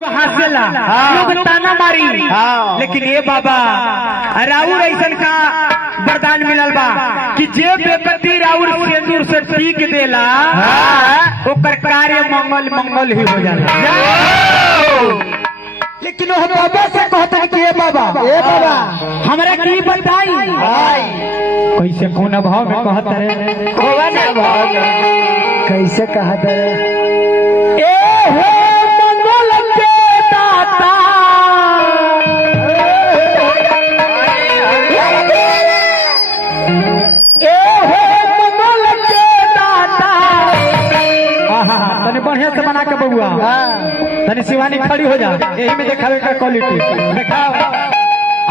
हंसेला लोग ताना मारी। लेकिन ये बाबा राउर ऐसन का वरदान मिलल बा कि जे बेपति राउर सिंदूर से टीक देला ओकर कार्य मंगल मंगल ही हो जाला। लेकिन वो बाबा से कहता है कि ए बाबा हमरा की बताई कैसे कौन भाव में कहता है कैसे कहता है ए हो मंगल के दाता ए हो मंगल के दाता। तने बढ़िया से बना के बबुआ तने शिवानी खड़ी हो जा यही में देखावे का क्वालिटी देखाओ।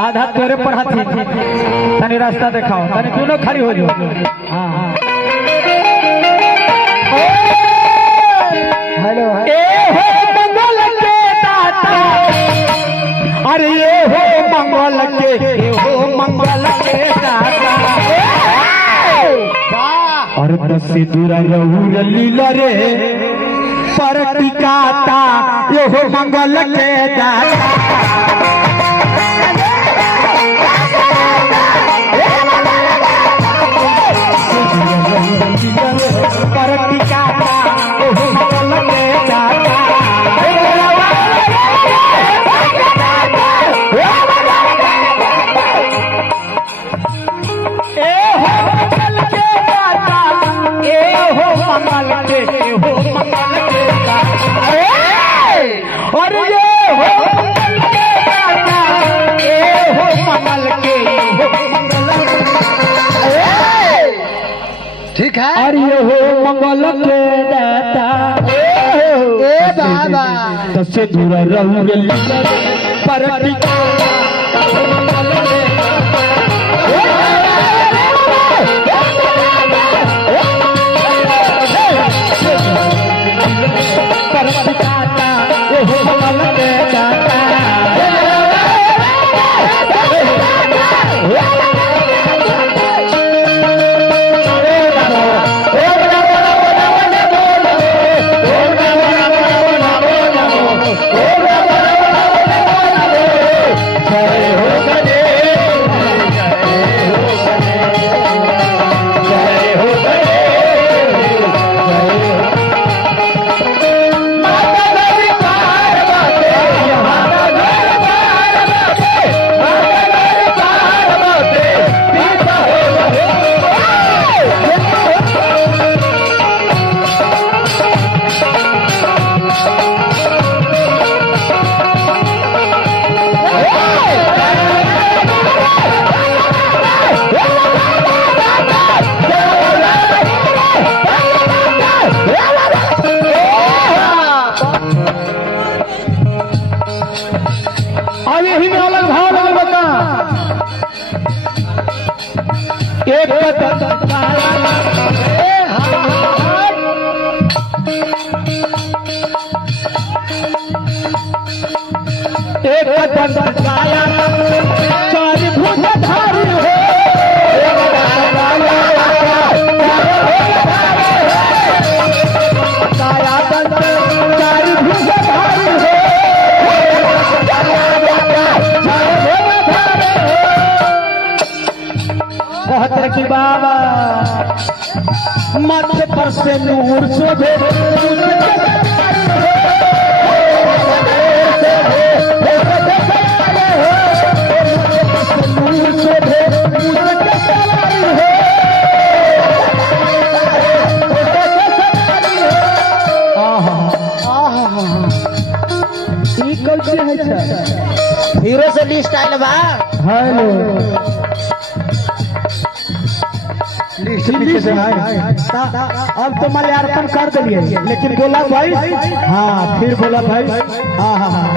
आधा तोरे पर हाथी तने रास्ता दिखाओ तने दोनों खड़ी हो जाओ। हाँ हेलो ए हो मंगल के दाता अरे ये हो मंगल के दाता और दस दूर रहूर लीला रे पर टिकाता ये हो मंगल के दाता। पर टिकाता ये हो मंगल के दाता। और ये हो मंगल के ठीक है और ये हो मंगल के दाता। ए बाबा तसे दूर रहूंगे पर अब यही में अलग भाव लगे बता एक चार भुज धारी हो की बाबा माथे पर से नूर शोभे हीरो से लिस्ट आयल बा। हेलो अब तो मल्यार्पण कर दिलिए लेकिन बोला भाई हाँ फिर बोला भाई हाँ हाँ हाँ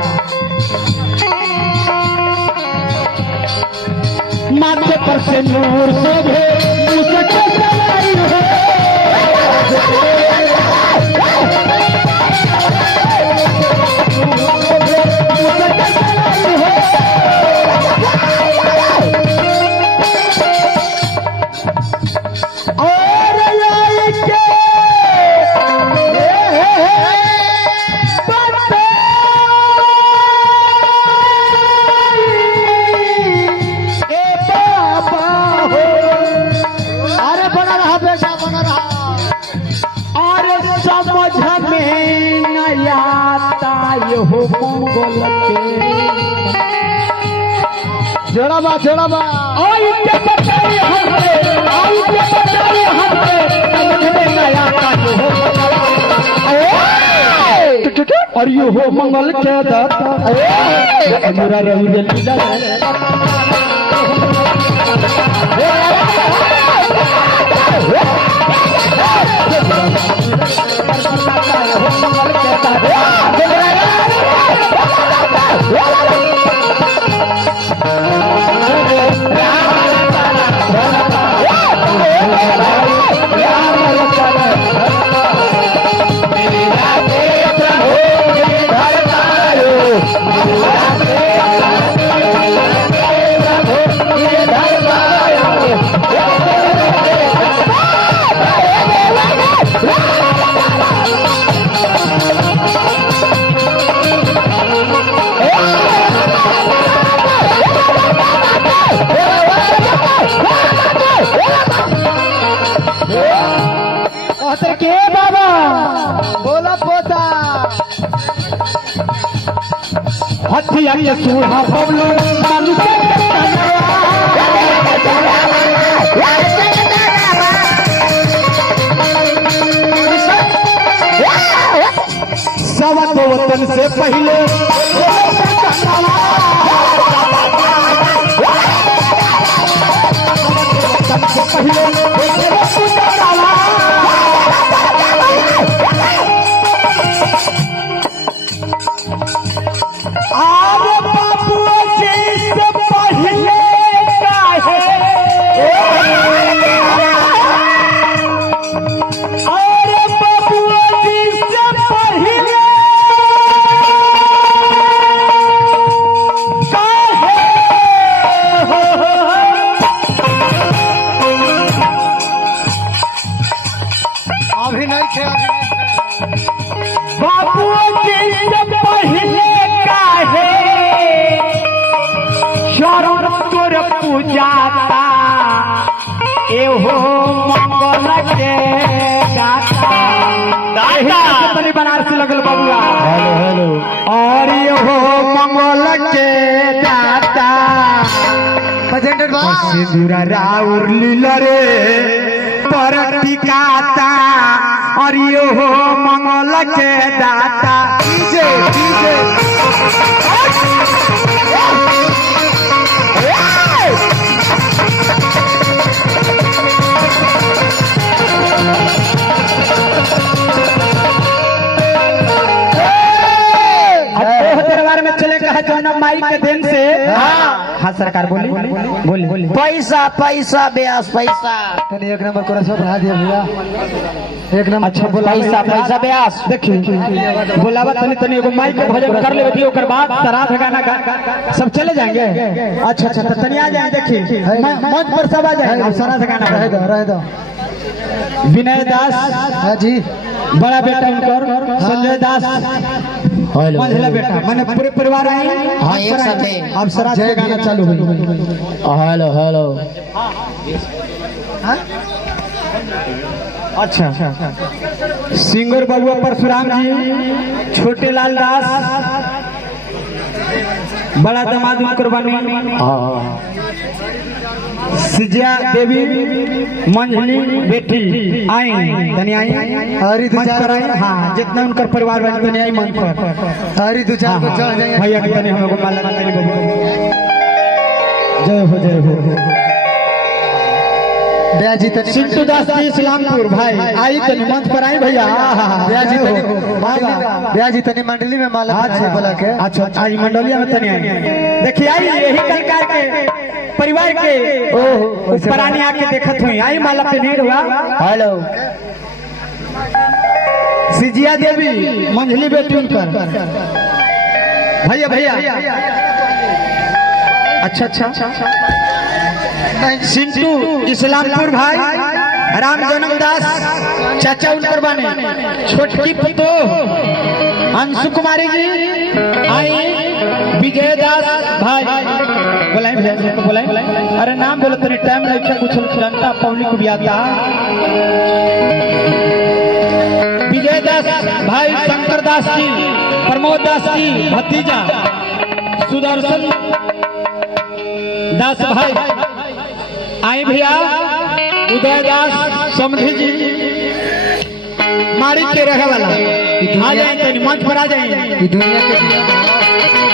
माथे पर से नूर शोभे मुझे सवारी हो ये हो मंगल के जोड़ाबा आई के बचाई हमरे समझ में नया का जो हो और ये हो मंगल के दाता मेरा रवि लीला के बाबा बोला पोता हथिया के सूहा पवलो मानु सवा तो वतन से पहले आरे बाबू जी से पहले काहे आरे बाबू जी से पहले काहे अभी नहीं थे बाबू जी से पहले काहे शरण तोर पूजाता एहो मंगल के दाता तनी बनारसी लगल बबुआ हेलो और एहो मंगल के दाता प्रेजेंटेड बाय सिंदूरा राउर लीला रे पर टिकाता और एहो मंगल के दाता डीजे दरबार में चले कहा जौना माई के दिन से हाँ सरकार बोली पैसा ब्यास पैसा तनी एक नंबर कोरा सब बढ़ा दिया भैया एक नंबर अच्छा बोला पैसा ब्यास देखिए बोलावा तनी एगो माई के भजन कर ले बेटी ओकर बाद श्राद्ध गाना सब चले जाएंगे अच्छा तो तनी आ जाए देखिए मंच पर सब आ जाए श्राद्ध गाना रह दो विनय दास हाँ जी बड़ा बेटा उनकर संजय दास मंझला बेटा मैंने पूरे परिवार आए हाँ, एक साथ है। अब श्राद्ध के गाना चालू हुई हेलो अच्छा सिंगर बबुआ परशुराम जी छोटे लाल दास बड़ा दामाद कुर्बानी सिजिया देवी मंझली बेटी आई तनी आई मंच पर आई हाँ जितना उनका परिवार वाले तनी आई मंच पर हरी दो चार को चढ़ जाएंगे भैया की तनी हम लोग माला तनी बबू जय हो ब्याजी तनी सिंटू दास जी इस्लामपुर भाई आई तनी मंच पर आई भैया ब्याजी तनी मंडली में माला बोला के अच्छा आज मंडलिया में तनी आई देखिए आई यही कलकार के परिवार के ऊपरानी आके देखत हुई आई माला पे ढेर हुआ हेलो सिजिया देवी मंझली बेटी उनकर भैया अच्छा सिंटू इस्लामपुर भाई राम जन्म दास चाचा उनकर बाने छोटकी पुतो अंशु कुमारी जी आई विजय दास भाई बोलाई अरे नाम बोलो तनी टाइम नहीं कुछ जनता पब्लिक भी आता विजय दास भाई शंकर दास जी प्रमोद दास जी भतीजा सुदर्शन दास भाई आए भैया उदय दास समधी जी मारी के रहे वाला आ जाए तो मंच पर आ जाए दुनिया के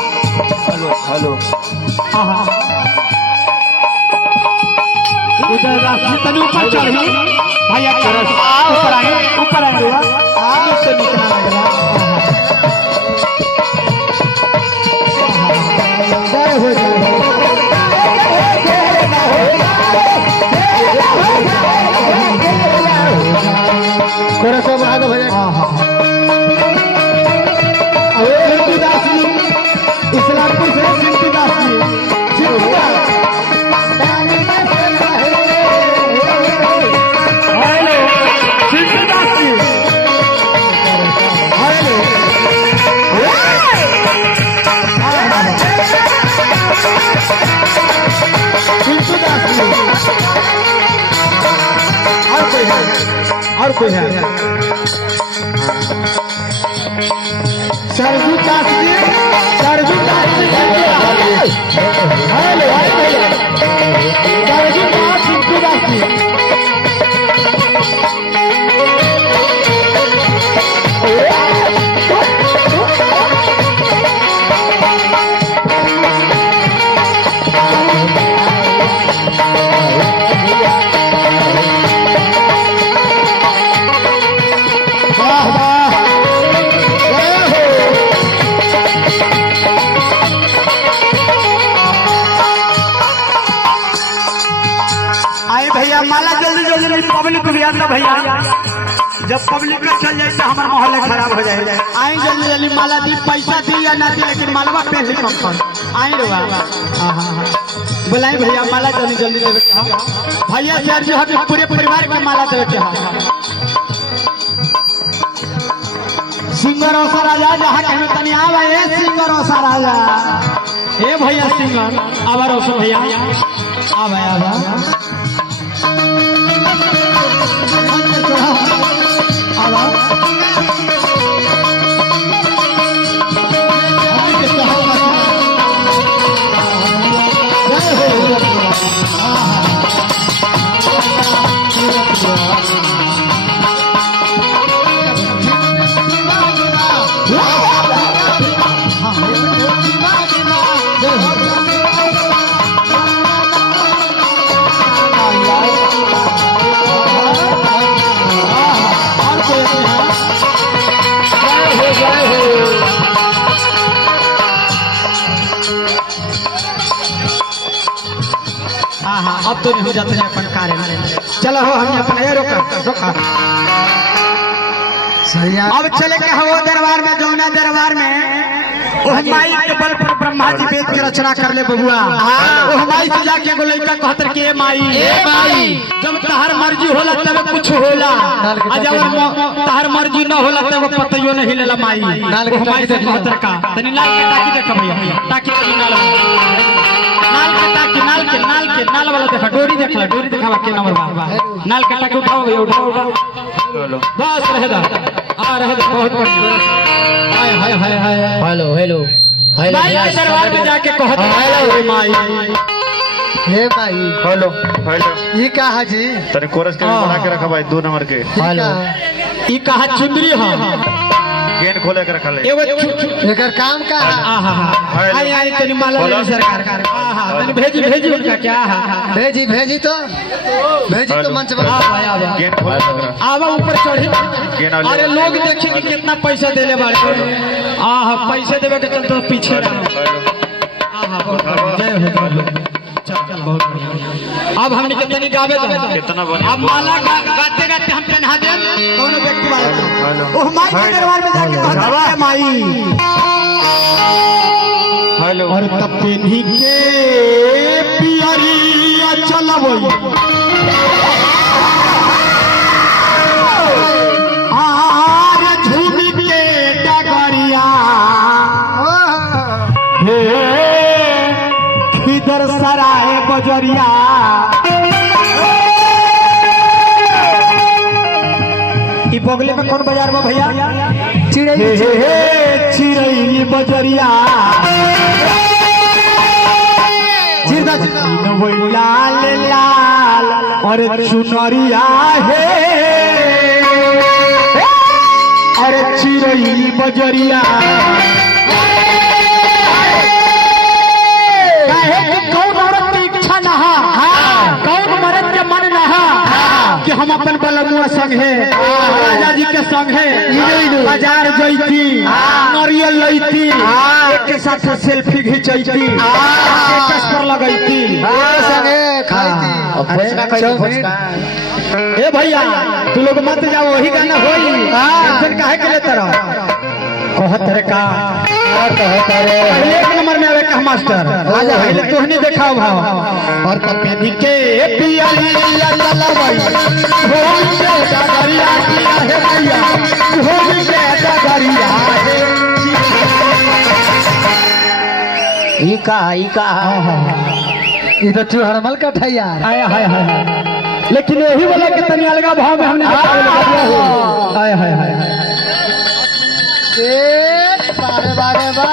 हेलो उधर रास्ते तनी ऊपर चढ़ी भैया ऊपर आए नीचे निकलना लगला जय हो थोड़ा सा आगे भैया इस्लामपुर से सिंधु दास जी हेलो सिंधु दास जी हेलो सिंधु दास जी और कोई है सरजू दास जी सरजू दास जी हेलो सरजू दास सिंधु दास जी भैया माला जल्दी जल्दी पब्लिक को याद भैया जब पब्लिक का चल जाए तो हमारा माहौल खराब हो जाए आई जल्दी जल्दी माला दी पैसा दी या ना दी लेकिन मालवा पहले कम आई रे बुलाई भैया माला जल्दी जल्दी देवे के भैया सर जो हम पूरे परिवार के माला देवे के सिंगर औसा राजा जहाँ कहीं तनी आवा ए सिंगर औसा राजा ए भैया सिंगर आवा औसा भैया आवा आवा अब तो नहीं हो जाते हैं अपन कार्य चलो हो हम अपने रोका अब चले के हो दरबार में जौना दरबार में माई के बल पर ब्रह्मा जी वेद के रचना कर ले बबुआ माई से जाके एगो लड़का कहतर के माई जब तहर मर्जी होला तब कुछ होला जब तहर मर्जी न होला तब पतियो नहीं लेला माई माई से कहतर का तनी लाल के ताकी देख भैया ताकी नाल के ताकी नाल के के नाल वाला देखा डोरी देखला डोरी दिखावा के नंबर बा नाल काटा के उठाओ भैया उठाओ बस रहे दा आ रहे दा बहुत बढ़िया हाय हाय हाय हाय हेलो हेलो माई के दरबार में जाके कहत हेलो माई हे भाई हेलो हेलो ये का है जी तने कोरस के बना के रखा भाई 2 नंबर के हेलो ई कहा चुंदरी हां गेन खोले के रखा ले एगो एकर काम का आहा आई आई तनी माला ले सरकार आहा तनी भेजी भेजी उनका क्या आहा भेजी भेजी तो मंच पर गेन खोले के रखा आवा ऊपर चढ़ी गेन आ अरे लोग देखे कि कितना पैसा देले बाड़े आहा पैसे देवे के चलते तो पीछे रहो आहा बहुत जय हो चल बहुत बढ़िया अब हमने कितनी गावे कितना बने अब माला गाते गाते हम पहना दे कौन व्यक्ति वाला ओह माई के दरबार में जाके कहता है माई हेलो और तब पेन्ही के पियरिया चलबो आर झूमी के डगरिया हे खिदर सराय बजरिया ई बगले में कौन बाजार में भैया चिड़ै चिड़ै बजरिया लाल लाल और चुनरिया है अरे चिड़ै बजरिया कौन औरत की इच्छा नहा कौन मर्द के मन नहा कि हम अपन बलमुआ संग है राजा जी के संग है बाजार जैती नारियल लैती एक के साथ सेल्फी घिंचैती स्टेटस पर लगैती ए भैया तू लोग मत जाओ वही गाना होई टेंशन काहे के लेते रहो कहत रे का एक नंबर में आवे का मास्टर आजा पहले तोहनी देखाओ भाव और तपेनी के पियाली ललवई होई के डगरिया किया है भैया होई के डगरिया है ई का ई तो तू हरमल का ठैया आया हाय हाय लेकिन यही वाला के तनी अलगा भाव में हमने दिखाया आया हाय हाय बारे बारे बा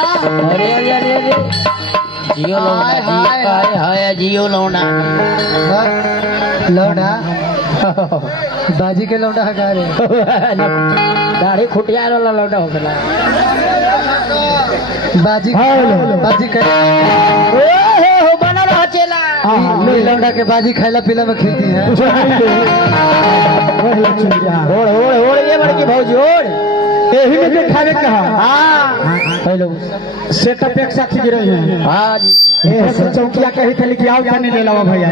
अरे अरे अरे जियो लौंडा हाय जियो लौंडा लौंडा बाजी के लौंडा हगा रे दाढ़ी खुटिया वाला लौंडा हो गला बाजी बाजी कर हो बना रहा चेला लौंडा के बाजी खाइला पीला में खेती है ओड़ ओड़ ओड़ ये बड़की भौजी ओड़ यही में दिखावे कहा हाँ हेलो सेटअप एक साथ गिरे हैं हाँ जी ए से चौकिया कही थी कि आओ तनी ले लाओ भैया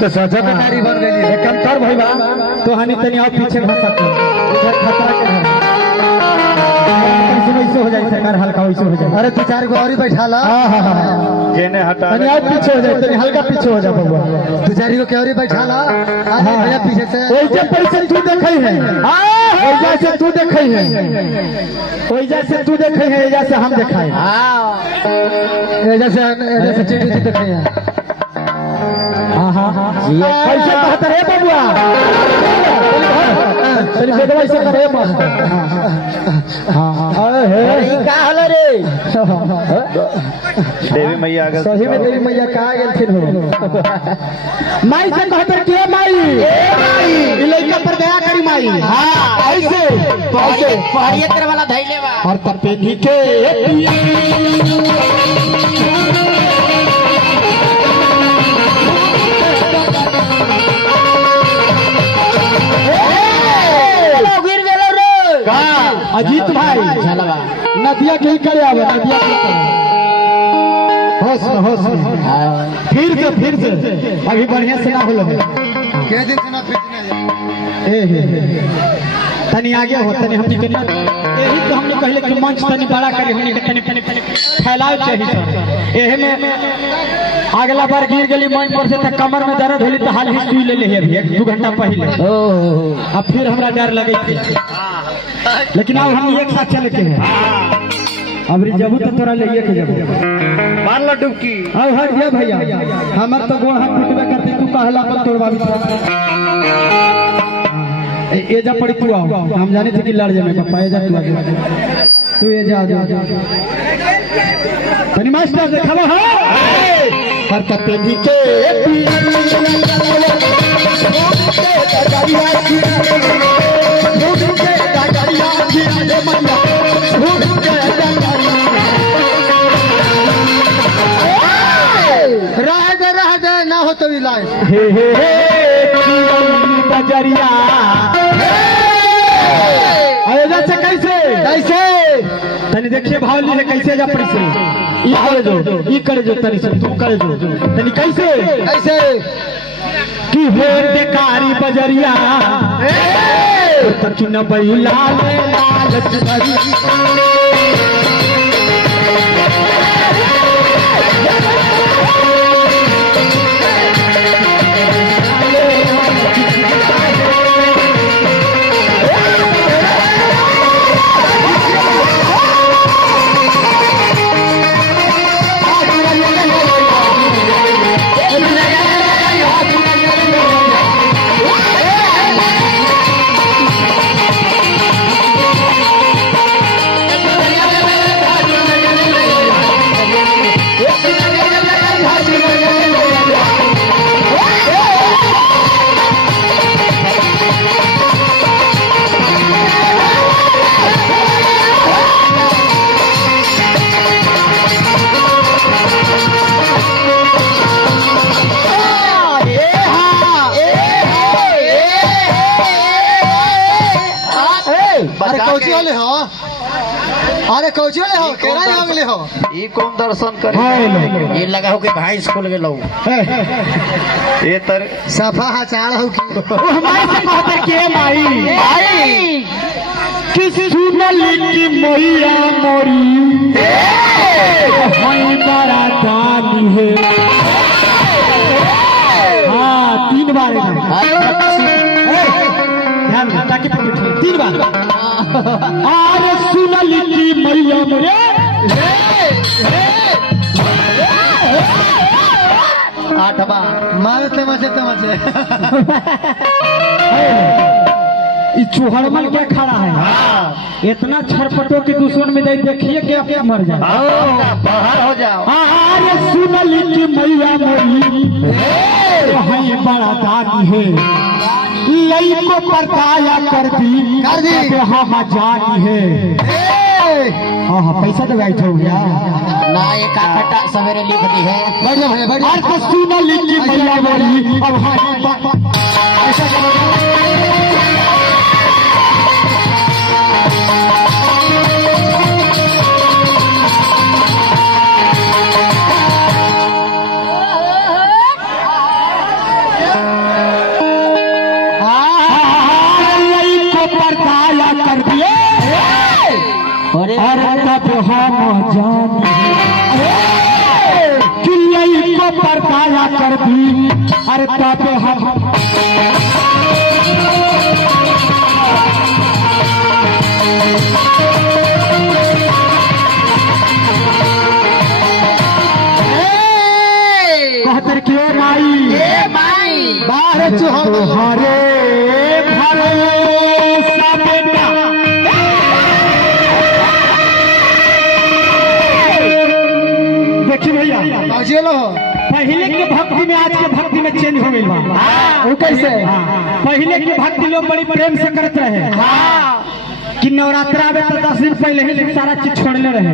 तो सजा का नारी बन गई कम कर भैया तो हनी तनी आओ पीछे भटक इधर खतरा के घर ऐसे हो जाए सरकार हल्का वैसे हो जाए अरे तू 4 गो और ही बैठा ला गेने हटा तनी आओ पीछे हो जाए तनी हल्का पीछे हो जा बबुआ तू 4 गो के और ही बैठा ला भैया पीछे से ओइ जे पैसे तू देखै है ओइ जैसे तू देखै है ओइ जैसे तू देखै है जैसे हम देखाई हां जैसे चिट्ठी देखे हैं हां कैसे कहत रे बबुआ चल बेगवा ऐसे करे हां अरे का हलो रे देवी मैया आ गए सही में देवी मैया कहा गेलथिन हो माई से कहत के माई ई लइका पर दया करी माई हां ऐसे पहाड़िया तेरे वाला धैले बा और तब पेन्ही के अजीत भाई नदिया के करे आवे नदिया के होश फिर से अभी बढ़िया से ना होलो के दिन से ना फिट ए तनी आगे हो तनी हमनी के यही तो हमने कहले कि मंच तनी बड़ा करी हमनी के तनी फैलाव चाहिए सर एहे में अगला बार गिर गेली मंच पर से त कमर में दर्द होली त हाल ही सुई ले ले अभी 1-2 घंटा पहले अब फिर हमरा डर लगे थी लेकिन अब हम एक साथ चले के हैं अब जबू तो तोरा ले के जबू मार लो डुबकी। अब हट जा भैया, हमार तो गोड़ हाथ टूटबे करते, तू कहला पर तोड़वावी ए जा पड़ी तू आओ, हम जाने थे कि लड़ जाए पापा। ए जा तू ये जा तनी मास्टर देखावा। हां हर कते भी के रह दे ना हो तो इलाज बजरिया से कैसे कैसे तनी देखिए भाव लीजिए कैसे जा पड़ी से ई करे जो तनी से तू करे जो तनी कैसे कैसे की हो बेकारी बजरिया तक न बैला लालच भरी अरे कौची वाले हो केरा हो गेले हो ई कौन दर्शन करे ये लगा हो कि भाई स्कूल गेलो ये तर सफा हचाड़ हो की हमारे से कहते के माई किसी सुनल की मैया मोरी हाय बड़ा दानी है। हाँ 3 बार ध्यान ताकि 3 बार आरे सुनल की मैया मोरे आठवा मारते मचे चूहड़मल क्या खड़ा है इतना छरपटों की दुश्मन में देखिए कि आप मर जाए बाहर हो जाओ। अरे सुनल की मैया मोरी वही बड़ा दानी है लई को परकाया कर दी हाँ जानी है। हाँ पैसा तो बैठे हो गया ना ये काटा सवेरे लिख दी है बढ़िया भैया बढ़िया तो सुनल की मैया मोरी अब हाँ को परकाया कर दी अरे तब हम कहते क्यों माई बाहर चुहारे देखिए भैया पहले के भक्ति में आज के भक्ति में चेंज हो गई वो कैसे पहले की भक्ति लोग बड़ी प्रेम से करते रहे कि नवरात्रा आवे तो 10 दिन पहले ही सारा चीज छोड़ने रहे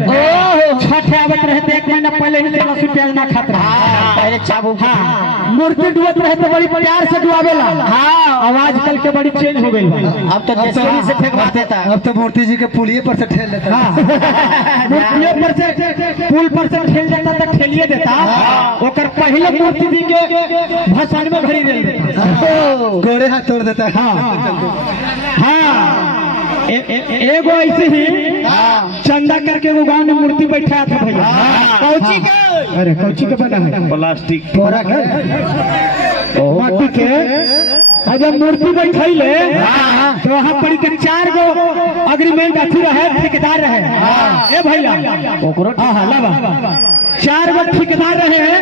छठ आवत रहे तो 1 महीना पहले ही लहसुन प्याज ना खाते पहले चाबू मूर्ति डुबत रहे तो बड़ी प्यार से डुबावेला अब आजकल के बड़ी चेंज हो गई अब तो जेसीबी से फेंकवाते था अब तो मूर्ति जी के पुलिये पर से ठेल देता मूर्तियों पर से पुल पर से ठेल देता तो ठेलिए देता ओकर पहले मूर्ति जी के भसान में भरी देता गोरे हाथ तोड़ देता हाँ एगो ऐसे ही चंदा करके वो गांव में मूर्ति बैठाया था भैया कौची का अरे कौची का बना है प्लास्टिक बोरा के माटी के और जब मूर्ति बैठैले तो वहाँ पर के 4 गो अग्रीमेंट अथी रहे, ठेकेदार रहे। ए भैया हाँ लावा 4 गो ठेकेदार रहे हैं,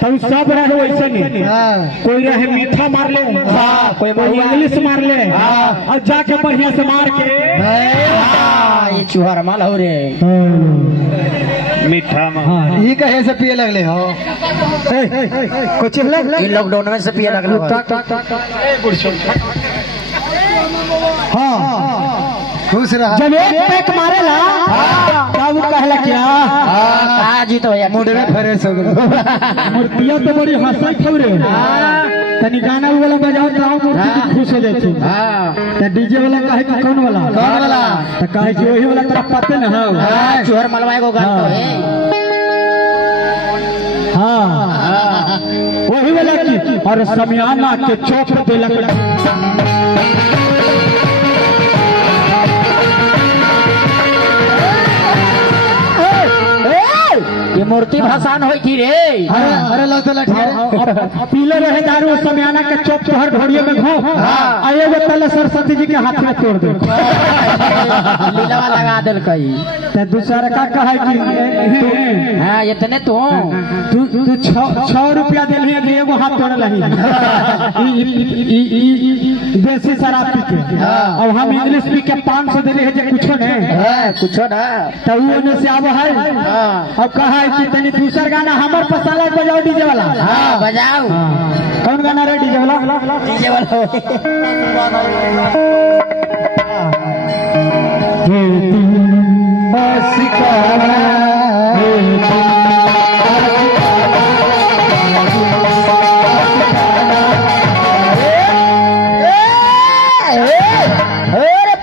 तो सब रहे वैसे नहीं। कोई रहे मीठा मार ले, कोई इंग्लिश मार ले, और जाके बढ़िया से मार के ये चूहर माल हो रे मीठा में ये कहे से पिए लगले हो कुछ ये लॉकडाउन में से पिए लगल खुश रहा। जब एक पैक मारेला तब कहला क्या जी तो मुंडे में फ्रेश हो गए। मूर्तियां तो बड़ी हंसई खबरे तनी गाना वाला बजाओ तो मूर्ति खुश हो जाती। तो डीजे वाला कहे कि कौन वाला तो कहे कि वही वाला तरफ पाते ना। हाँ चूहर मलवाए को गान तो है। हाँ वही वाला की और समियाना के चौक देलक। ये मूर्ति भाषण हो की रे। अरे पीले रहे दारू समियाना के चौक तोहर ढोड़िए में घो आए वो पहले सरस्वती जी के हाथ में तोड़ दे लीलावा लगा दिल कई। तो दूसरा का कहा कि हाँ इतने तू 6 रुपया दिल है एगो हाथ तोड़ लही देसी शराब पी के और हम इंग्लिश पी के 500 दिले है जे कुछो नहीं कुछो ना। तो वो से आब है और कहा कि तनी दूसरा गाना हमर पसाला बजाओ डीजे वाला। हाँ बजाओ। कौन गाना रे डीजे वाला? डीजे वाला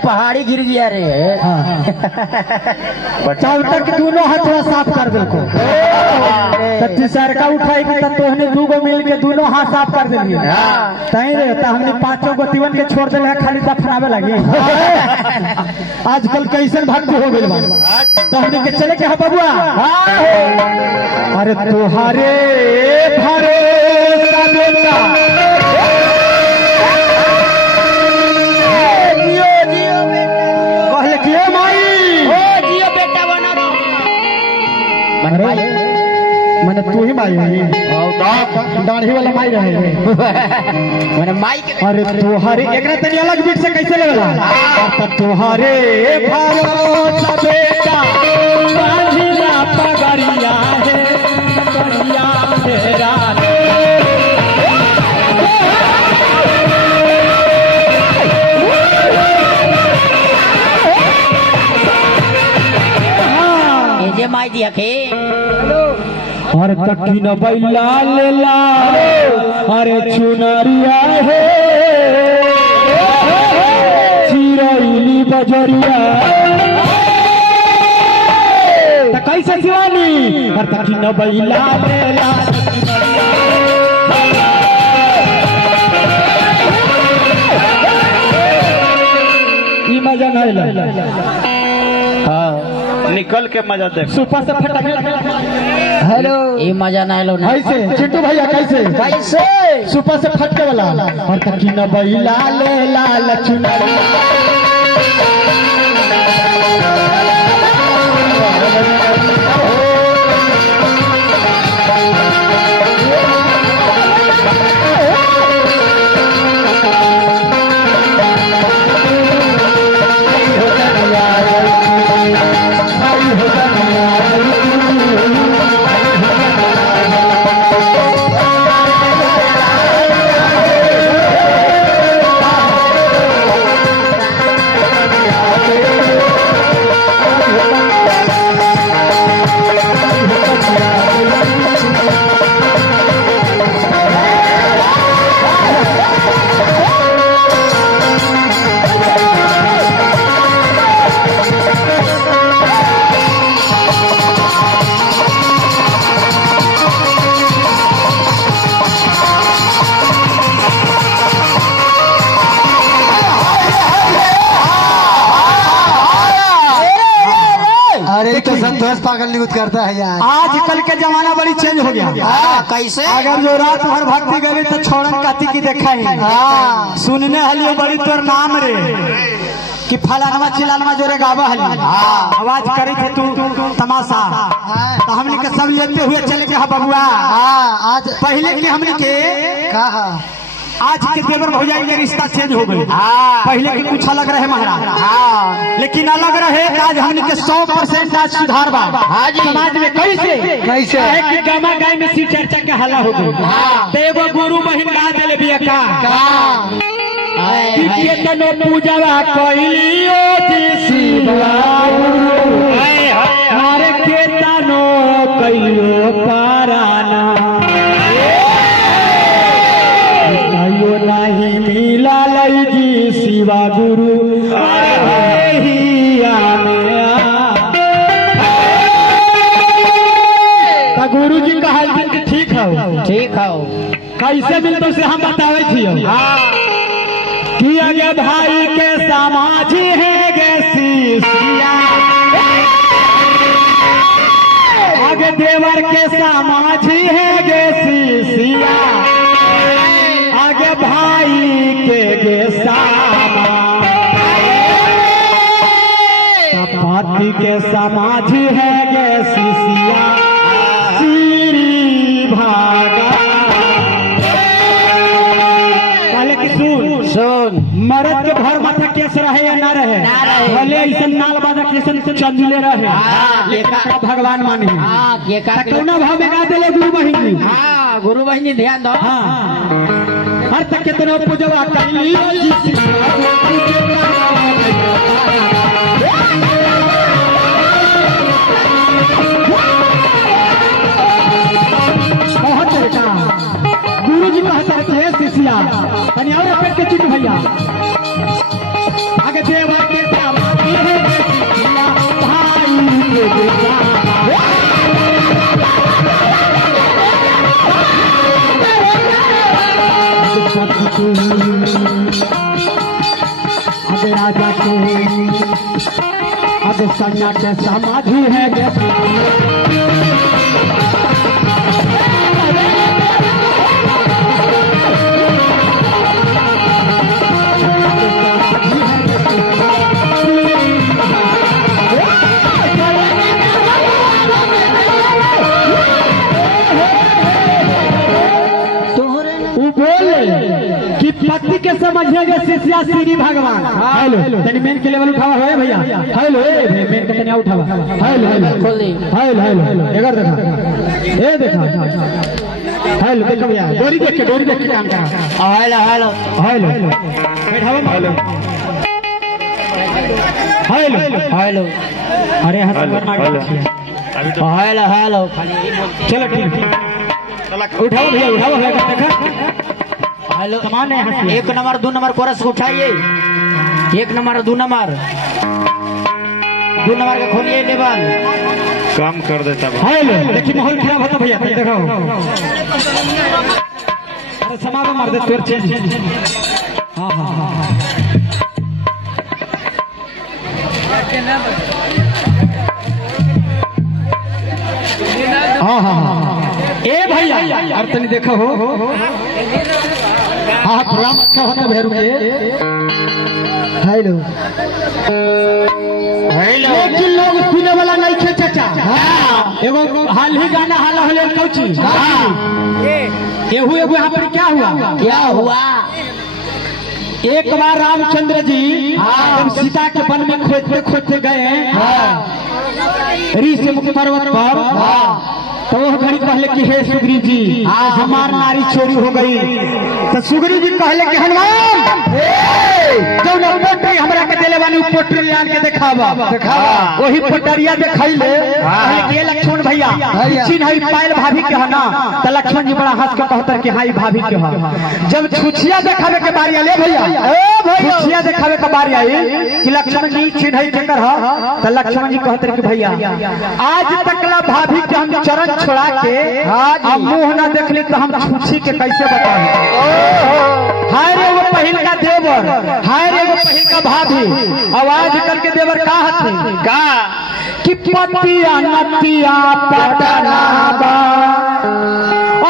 पहाड़ी गिर गया रे। तब तक दोनों हाथ साफ कर दे को तीसर का उठाई तो तोहने 2 गो मिल के दोनों हाथ साफ कर दिलिए। तई रे तो हमने 5 गो तीवन के छोड़ दिले खाली दफनावे लगी। आजकल कैसे भक्ति हो गइल बा तो हमने के चले के हा बबुआ। अरे तोहारे भरोसा बेटा कहले कि माई जियो बेटा बना मैंने तू ही माई है दाढ़ी वाला माई रहे मैंने माई के। अरे तोहारे एकरा तनी अलग बीट से कैसे लगला तोहारे भरोसा बेटा बांधिया पगड़िया है पगड़िया तेरा जे माई दिया के। अरे तकी न बैला लेला अरे चुनरिया है चिरैली बजरिया तो कैसे शिवानी। अरे तकी न बैला लेला ई मजा नहीं। निकल के मजा देख। सुपर से फटक हेलो ये मजा ना लो ना। कैसे चिट्टू भैया कैसे कैसे सुपर से फटके वाला और तकी न बैला ले लाल चुनरिया बस पागल नियुक्त करता है यार। आजकल के जमाना बड़ी चेंज हो गया। कैसे? अगर जो रात भर भक्ति गए तो छोड़न कहती की देखा है सुनने हलियो बड़ी तोर नाम रे कि फलानवा चिलानवा जोरे गावा हली आवाज करे थे तू तमाशा तो हमने के सब लेते हुए चले के बबुआ। आज पहले के हमने के कहा आज के देवर भौजाई के रिश्ता चेंज हो गई। पहले के कुछ अलग रहे महाराज, लेकिन अलग रहे आज हमने के 100% आज सुधार बा समाज में। कैसे कैसे है कि गामा गाय में शिव चर्चा के हल्ला हो गई। देवो गुरु बहिन गा देले बिया का केतनो पूजवा कइलियो जी शिवा मारे केतनो कइलियो पाराना नहीं मिला लई जी शिवा गुरु गुरु जी का हाल ठीक हो कैसे मिलते से हम बतावे थी कि आगे भाई के समाज है गे शिष्या आगे देवर के समाज है गे शिष्या आगे भाई के गे पाती के समाज है गे शिष्या श्री भागा पहले की सुन मरद के भर माथा केस रहे या ना रहे भले ऐसा नाल बाजा कृष्ण चंदुले रहे भगवान माने कौना भाव में गा दिले गुरु बहिनी। गुरु बहिनी ध्यान दो। हर तक कितना पूजवा कैली गुरु जी कहते थे शिष्या तनी और पेट के चिट भैया आगे देवा के आगे राजा के आगे सैया के समाधि है कि पति के समझेंगे शिष्या श्री भगवान। हेलो तनी मेन के लेवल उठावा है भैया। हेलो मेन के तनी उठावा। हेलो हेलो एगर देखा ए देखा हेलो देखो भैया डोरी देख के काम करा। हेलो बैठावा हेलो अरे हंस मार हेलो चलो ठीक उठाओ भैया उठाओ देखा। हेलो कमान है 1 नंबर 2 नंबर कोरस उठाइए 1 नंबर 2 नंबर का खोलिए लेवल काम कर देता। हेलो देखिए माहौल खराब होता भैया देखो अरे समाज मार दे तोर चेंज। हाँ ए भैया अरे तनी देखो हो हाँ प्रोग्राम अच्छा होता भैरू के। हेलो लेकिन लोग सुने वाला नहीं थे चाचा। एगो हाल ही गाना हाला हले कौची एहू एगो यहाँ पर क्या हुआ एक बार रामचंद्र जी जब सीता के वन में खोजते गए ऋषि मुख पर्वत पर तो वो घड़ी कहले कि हे सुग्रीव जी हमार नारी चोरी हो गई। तो सुग्रीव जी कहले कि हनुमान जो न पोटरी हमरा के देले वाली पोटरी ले आन के दिखावा वही पोटरिया दिखाइले कहले कि लक्ष्मण भैया चिन्ह है पायल भाभी के है ना। तो लक्ष्मण जी बड़ा हंस के कहता कि हां भाभी के है। जब छुछिया दिखावे के बारी आले भैया छुछिया दिखावे के बारी आई कि लक्ष्मण जी चिन्ह है केकर है। तो लक्ष्मण जी कहते कि भैया आज तकला भाभी के हम चरण छोड़ा के अब मुंह ना देख ली तो हम छुछी के कैसे बताएं। हाय रे वो पहिल का देवर हाय रे वो पहिल का भाभी आवाज करके देवर का हथे का कि पतिया नतिया पटनाबा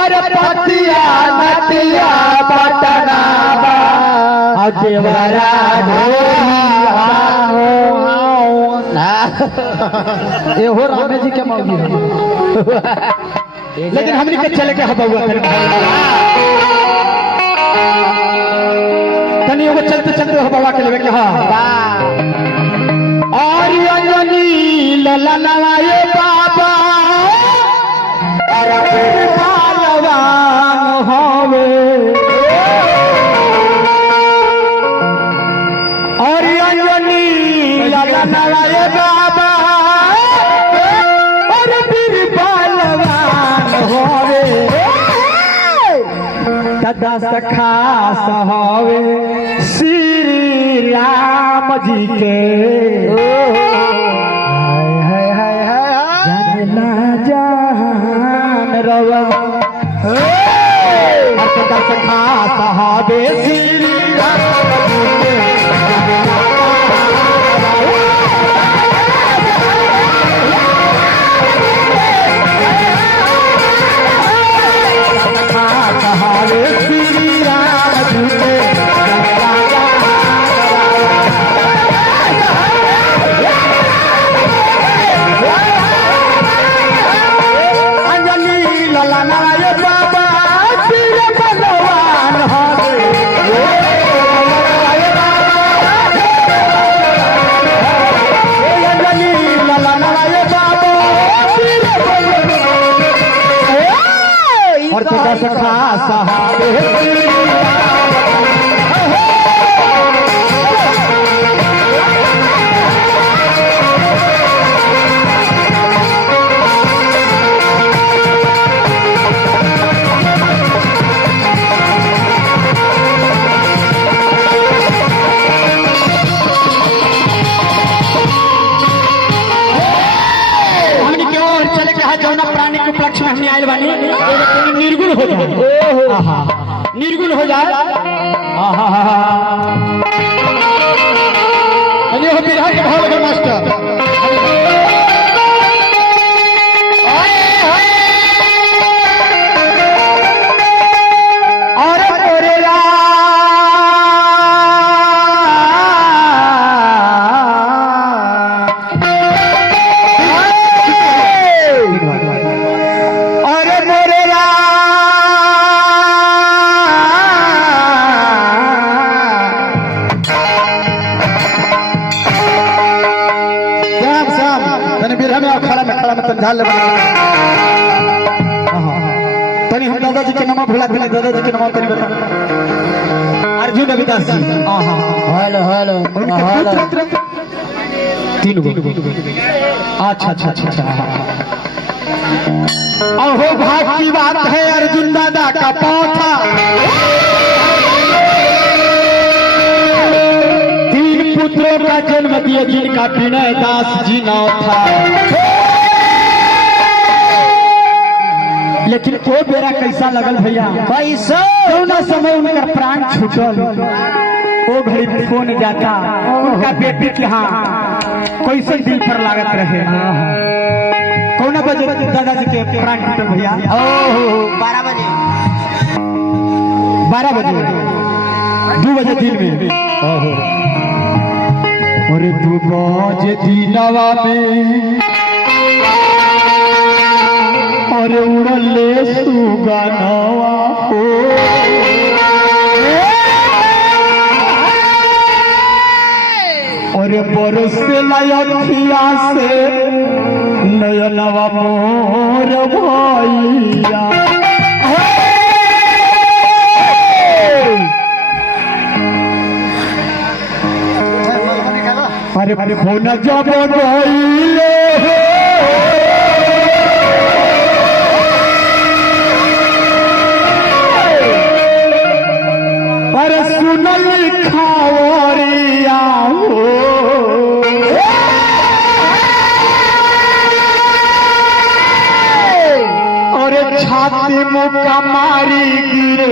और पतिया नतिया पटनाबा देवरा ये हो रामे जी के मौगी लेकिन हमने के चले के हवा तनी एगो चलते चलते हवा के लेवे के और अंजनी ललनवाए बाबा बालवान होवे और अंजनी ललनवाए बाबा और फिर बालवान होवे दादा सखा सहावे श्री राम जी के जानना जान रवा दादा सखा सहावे श्री राम जी और तुझा सखा सहारे उपलक्ष्य में हमने आयल बानी निर्गुण हो जाए निर्गुण हो जाए हो बिरहा के भाव लगे मास्टर तनी हम दादाजी के नाम भुला दिले दादाजी के नाम तनी बता अर्जुन रविदास जी हेलो हेलो तीन गो अच्छा अच्छा अच्छा अहो भाग की बात है अर्जुन दादा का पौथा तीन पुत्रों का जन्म दिया जिनका विनय दास जी नाम था लेकिन वो बेरा कैसा लगल भैया कैसा कौना समय उनका प्राण छूटल वो घड़ी फोन जाता उनका बेटी के हाँ कैसे दिल पर लागत रहे कौना बजे दादाजी के प्राण छूटल भैया 12 बजे 2 बजे दिन में और 2 बजे दिनवा में और उड़ले सुगनवा हो और बरसे लयखिया से नयनवा मोर भैया अरे फोन जब गईले सुनल खावरिया हो और छाती मुका मारी गिरे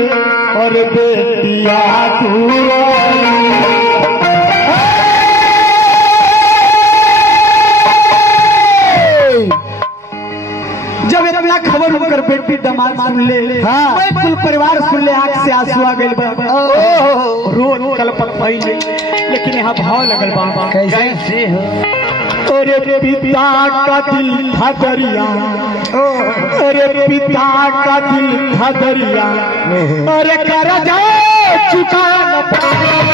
और बेटिया तू बेटी दमाद सुन ले, मैं कुल परिवार सुन ले, आंख से आंसू आ गए रोज कलपत भइले, लेकिन यहाँ भाव लगल बा कैसे अरे पिता का दिल था दरिया, अरे पिता का दिल था दरिया, अरे कर्जा चुका न पाया।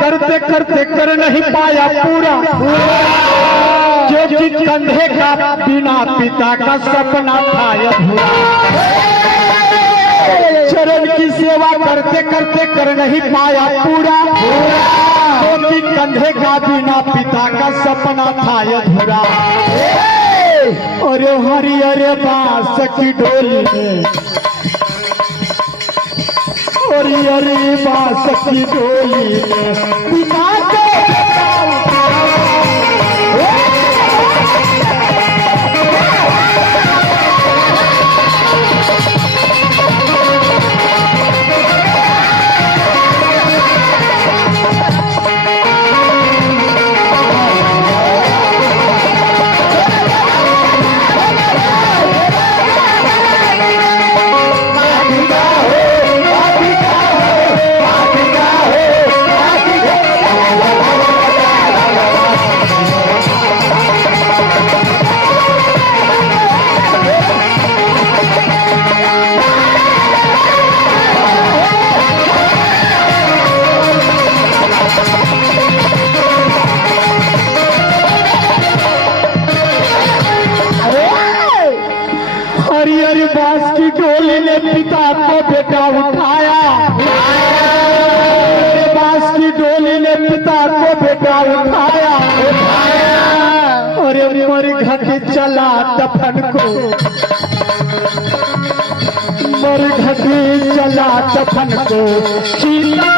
करते करते कर नहीं पाया पूरा, क्योंकि कंधे का बिना पिता का सपना था अधूरा। चरण की सेवा करते करते कर नहीं पाया पूरा, क्योंकि कंधे का बिना पिता का सपना था अधूरा। अरे हरी अरे बांस की डोली में, अरे अरे बांस की डोली में पिता के बांस की डोली ने पिता को बेटा उठाया, बांस की डोली ने पिता को बेटा उठाया, अरे मर घट चला दफन को, मर घट चला दफन को चीता।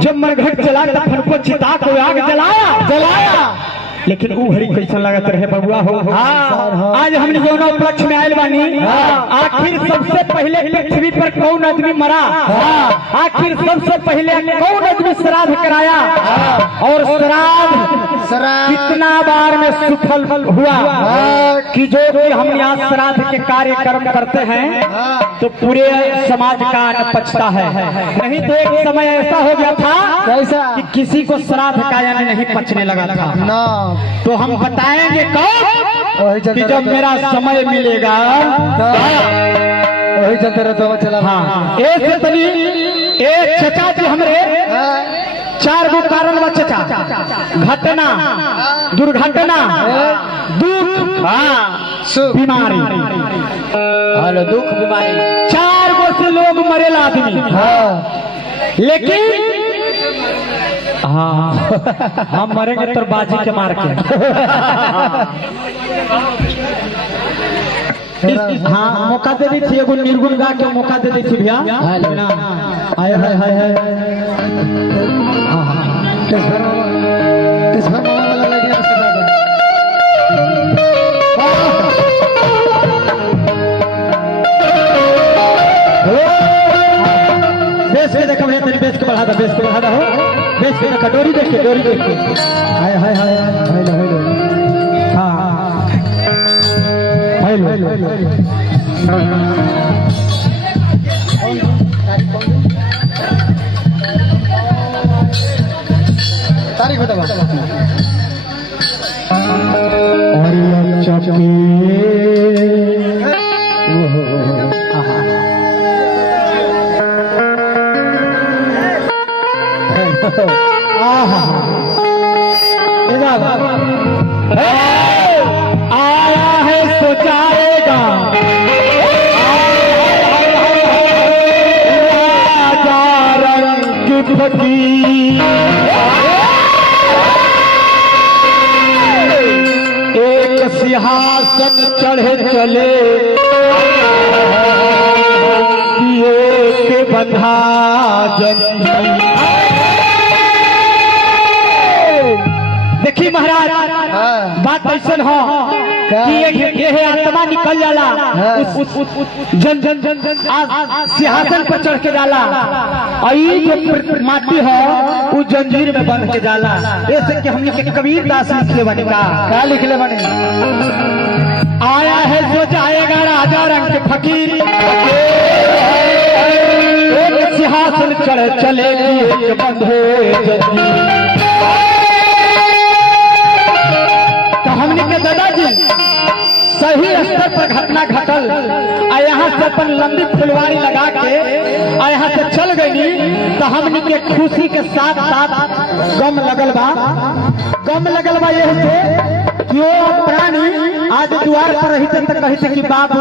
जब मरघट चला दफन को चिता को आग जलाया, लेकिन वो घड़ी कैसा लगत रहे बबुआ हो। आज हमने दोनों उपलक्ष्य में आयल बानी, आखिर सबसे पहले पृथ्वी पर कौन आदमी मरा, आखिर सबसे पहले कौन आदमी श्राद्ध कराया, और श्राद्ध कितना बार में सफल हुआ कि जो भी हम यहाँ श्राद्ध के कार्यक्रम करते हैं तो पूरे समाज का अन्न पचता है। नहीं तो एक समय ऐसा हो गया था कि किसी को श्राद्ध का अन्न नहीं पचने लगा था। तो हम बताएंगे कब कि जब मेरा समय मिलेगा वही चलते रहता चला। हाँ, एक तनी एक चचा जी हमरे 4 गो कारण बा चचा, घटना, दुर्घटना, दुख, बीमारी, दुख बीमारी, 4 गो से लोग मरेला आदमी। लेकिन हम मरेंगे तो बाजी के मार के। हाँ, मौका दे दी थी, एगो निर्गुण गा के मौका दे दी थी भैया। हाय हाय हाय हाय बेस के देखो भैया, तेरी बेस के बढ़ा दो, बेस के बढ़ा दो, बेस के देखो, डोरी देख के, डोरी देख के। हाय हाय हाय हाय लो, हाय लो, हाँ हाय लो। तारीख बताओ। और चौकी आया है सो जाएगा, जा सिंहासन चढ़े चले किए के बंधा देखी महाराज बात ऐसा हो कि ये आत्मा निकल जाला जन जन जन सिंहासन पर चढ़ के जाला और ये जो माटी है वो जंजीर में बंध के जाला। ऐसे कि हमने के कबीर दास लिखले बने का क्या लिखले बने आया है जो जाएगा राजा रंग के फकीर एक सिंहासन चढ़े चले एक बंधे जंजीर। तो हमने के दादाजी सही स्तर पर घटना घटल और यहाँ से अपन लंबी फुलवारी लगा के और यहाँ से चल गई तो हमने के खुशी के साथ साथ गम लगल बा ये से कि वो प्राणी आज द्वार पर रही थे तो कही थे कि बाबू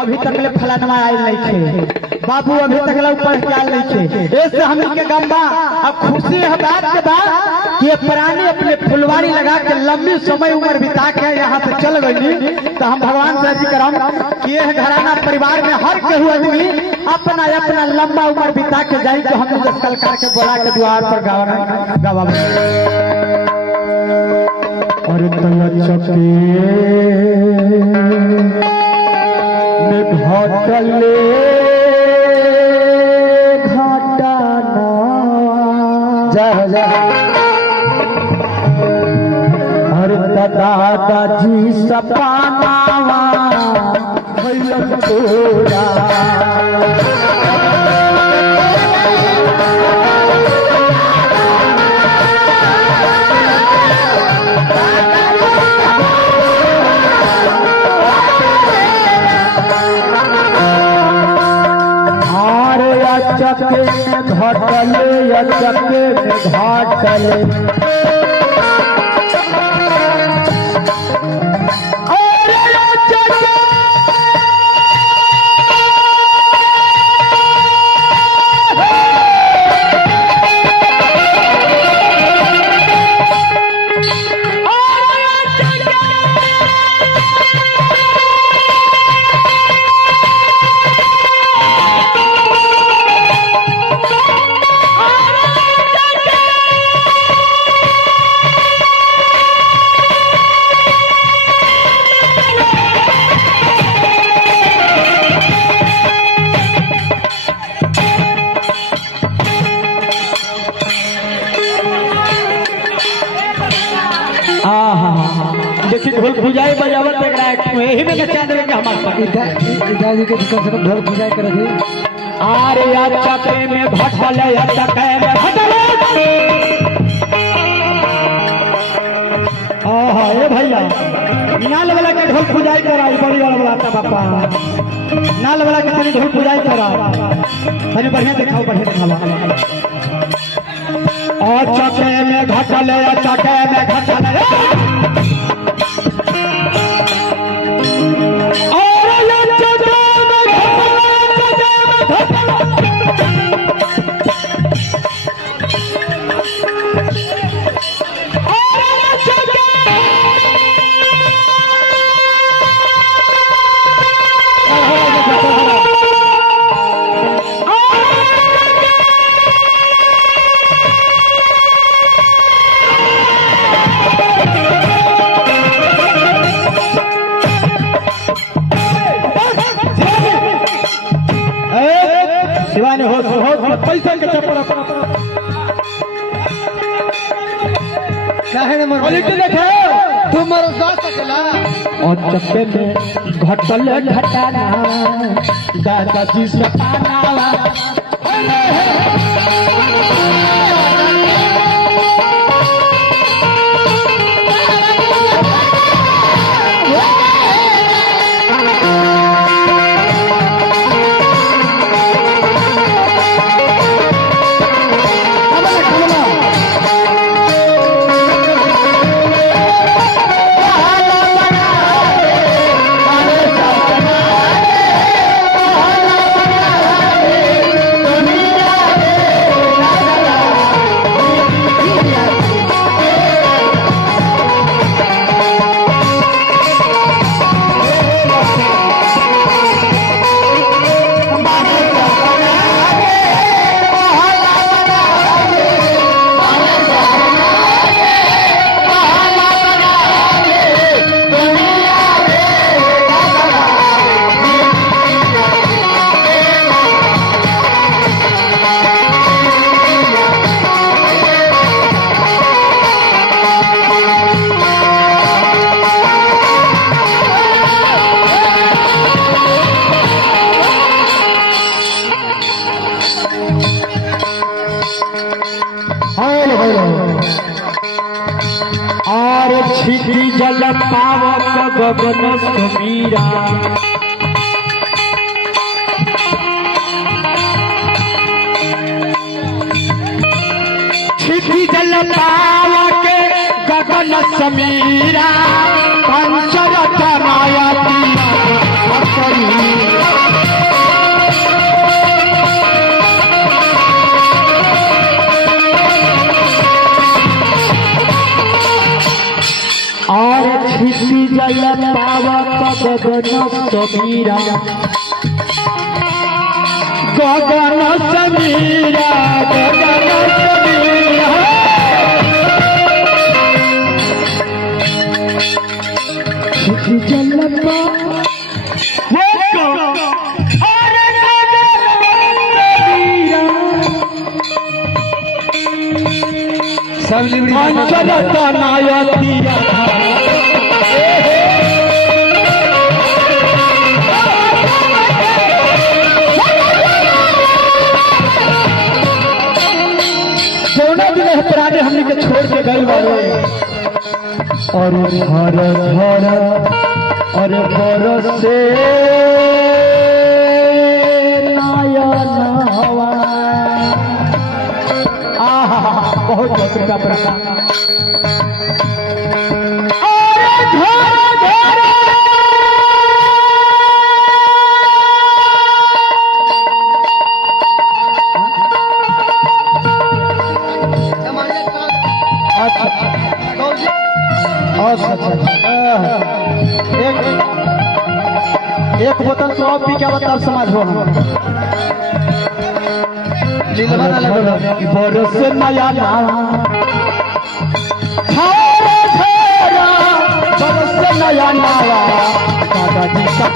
अभी तक ले फलानवा आयल नहीं थे, बाबू अभी तक ले ऊपर के आयल नहीं थे। ऐसे हमने के गम बा अब खुशी है बात के बाद कि ये प्राणी अपने फुलवारी लगा के लंबी समय उम्र बिता के यहाँ से चल गई। तो हम भगवान से जी करम कि यह घराना परिवार में हर केहू आदमी अपना अपना लंबा उम्र बिता के जाई तो हम कल करके बोला के द्वार पर गावा और चके में घटले घटाना हर दादाजी सपानावा भैया तोरा चके में घटले या चके में घाटले देखिए ढोल पूजाई बजावत यही में नचा देवे के हमारे दादी के कम से कम ढोल पूजाई करे थे। अरे या चके में भटले या चके में भटले ए भैया नाल वाला के ढोल पूजाई कराई बड़ी वाला पापा नाल वाला के तनी ढोल पूजाई करा तनी बढ़िया दिखाओ और चके में घटले या चके में घटले शिवानी हो पैसा के चप्पल देखे तुम और चक्के में घटल घटाना दादाजी से पाना छिटी जल पावक गगन समीरा छिटी जल पावक गगन समीरा पंचरथ माया और छिटी जल पावक गगन समीरा गगन समीरा गगन समीरा छिटी जल सब पंचरथ नायतिया सोना दिन पुराने हमने के छोड़ के गए वाले और घर घर और बरसे नयन हवा आहा बहुत चतुर प्रकार एक बोतल तो आप पी क्या बता समाज हो बरस नया बरस नया नावा दादाजी का